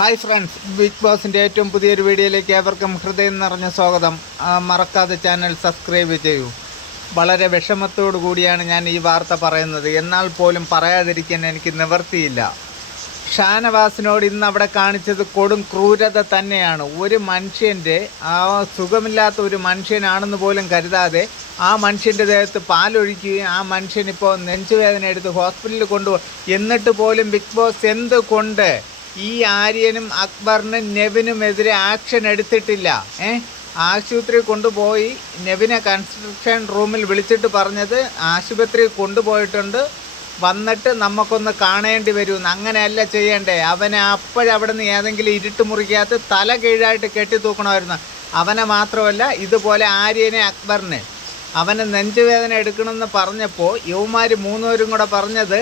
Hi friends, big ബോസിൻ്റെ ഏറ്റവും പുതിയൊരു വീഡിയോയിലേക്ക് ഏവർക്കും ഹൃദയം നിറഞ്ഞ സ്വാഗതം. മറക്കാതെ ചാനൽ സബ്സ്ക്രൈബ് ചെയ്യൂ. വളരെ വിഷമത്തോടു കൂടിയാണ് ഞാൻ ഈ വാർത്ത പറയുന്നത്. എന്നാൽ പോലും പറയാതിരിക്കാൻ എനിക്ക് നിവർത്തിയില്ല. ഷാനവാസിനോട് ഇന്ന് അവിടെ കാണിച്ചത് കൊടും ക്രൂരത തന്നെയാണ്. ഒരു മനുഷ്യൻ്റെ സുഖമില്ലാത്ത ഒരു മനുഷ്യനാണെന്ന് പോലും കരുതാതെ ആ മനുഷ്യൻ്റെ ദേഹത്ത് പാലൊഴിക്കുകയും ആ മനുഷ്യനിപ്പോൾ നെഞ്ചുവേദന എടുത്ത് ഹോസ്പിറ്റലിൽ കൊണ്ടുപോയി. എന്നിട്ട് പോലും ബിഗ് ബോസ് എന്തുകൊണ്ട് ഈ ആര്യനും അക്ബറിനും നെവിനുമെതിരെ ആക്ഷൻ എടുത്തിട്ടില്ല? ആശുപത്രി കൊണ്ടുപോയി നെവിനെ കൺസ്ട്രക്ഷൻ റൂമിൽ വിളിച്ചിട്ട് പറഞ്ഞത് ആശുപത്രി കൊണ്ടുപോയിട്ടുണ്ട്, വന്നിട്ട് നമുക്കൊന്ന് കാണേണ്ടി വരുമെന്ന്. അങ്ങനെയല്ല ചെയ്യണ്ടേ. അവനെ അപ്പോഴവിടെ നിന്ന് ഏതെങ്കിലും ഇരുട്ട് മുറിക്കകത്ത് തല കീഴായിട്ട് കെട്ടിത്തൂക്കണമായിരുന്നു. അവനെ മാത്രമല്ല, ഇതുപോലെ ആര്യനെ അക്ബറിനെ അവന് നെഞ്ചുവേദന എടുക്കണമെന്ന് പറഞ്ഞപ്പോൾ യുവമാർ മൂന്നുപേരും കൂടെ പറഞ്ഞത്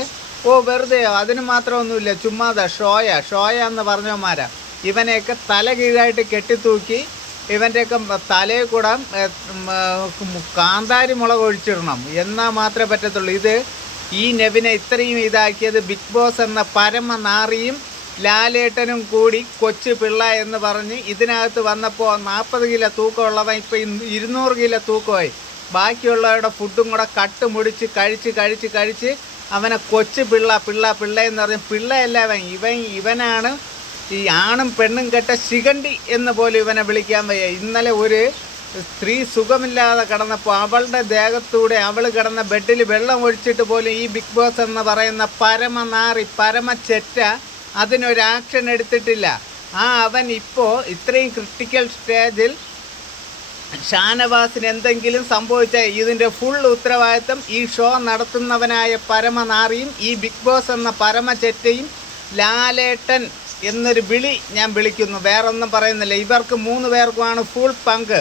വെറുതെ അതിന് മാത്രമൊന്നുമില്ല, ചുമ്മാതെ ഷോയ എന്ന് പറഞ്ഞവന്മാരാ. ഇവനെയൊക്കെ തല കീഴായിട്ട് കെട്ടിത്തൂക്കി ഇവൻ്റെയൊക്കെ തലയിൽ കൂടെ കാന്താരി മുളക് ഒഴിച്ചിടണം, എന്നാൽ മാത്രമേ പറ്റത്തുള്ളൂ. ഇത് ഈ നെവിനെ ഇത്രയും ഇതാക്കിയത് ബിഗ് ബോസ് എന്ന പരമനാറിയും ലാലേട്ടനും കൂടി കൊച്ചു പിള്ള എന്ന് പറഞ്ഞ് ഇതിനകത്ത് വന്നപ്പോൾ 40 കിലോ തൂക്കമുള്ളവൻ ഇപ്പം 200 കിലോ തൂക്കമായി. ബാക്കിയുള്ളവരുടെ ഫുഡും കൂടെ കട്ടുമുടിച്ച് കഴിച്ച് അവനെ കൊച്ചു പിള്ള എന്ന് പറഞ്ഞ പിള്ളയല്ല ഇവനാണ് ഈ ആണും പെണ്ണും കെട്ട ശിഖണ്ഡി എന്ന് പോലും ഇവനെ വിളിക്കാൻ വയ്യ. ഇന്നലെ ഒരു സ്ത്രീ സുഖമില്ലാതെ കിടന്നപ്പോൾ അവളുടെ ദേഹത്തൂടെ അവൾ കിടന്ന ബെഡിൽ വെള്ളം ഒഴിച്ചിട്ട് പോലും ഈ ബിഗ് ബോസ് എന്ന് പറയുന്ന പരമനാറി പരമച്ചെറ്റ അതിനൊരു ആക്ഷൻ എടുത്തിട്ടില്ല. അവൻ ഇപ്പോൾ ഇത്രയും ക്രിട്ടിക്കൽ സ്റ്റേജിൽ ഷാനവാസിന് എന്തെങ്കിലും സംഭവിച്ചാൽ ഇതിൻ്റെ ഫുൾ ഉത്തരവാദിത്തം ഈ ഷോ നടത്തുന്നവനായ പരമനാറിയും ഈ ബിഗ് ബോസ് എന്ന പരമചെറ്റയും ലാലേട്ടൻ എന്നൊരു വിളി ഞാൻ വിളിക്കുന്നു. വേറൊന്നും പറയുന്നില്ല. ഇവർക്ക് 3 പേർക്കുമാണ് ഫുൾ പങ്ക്.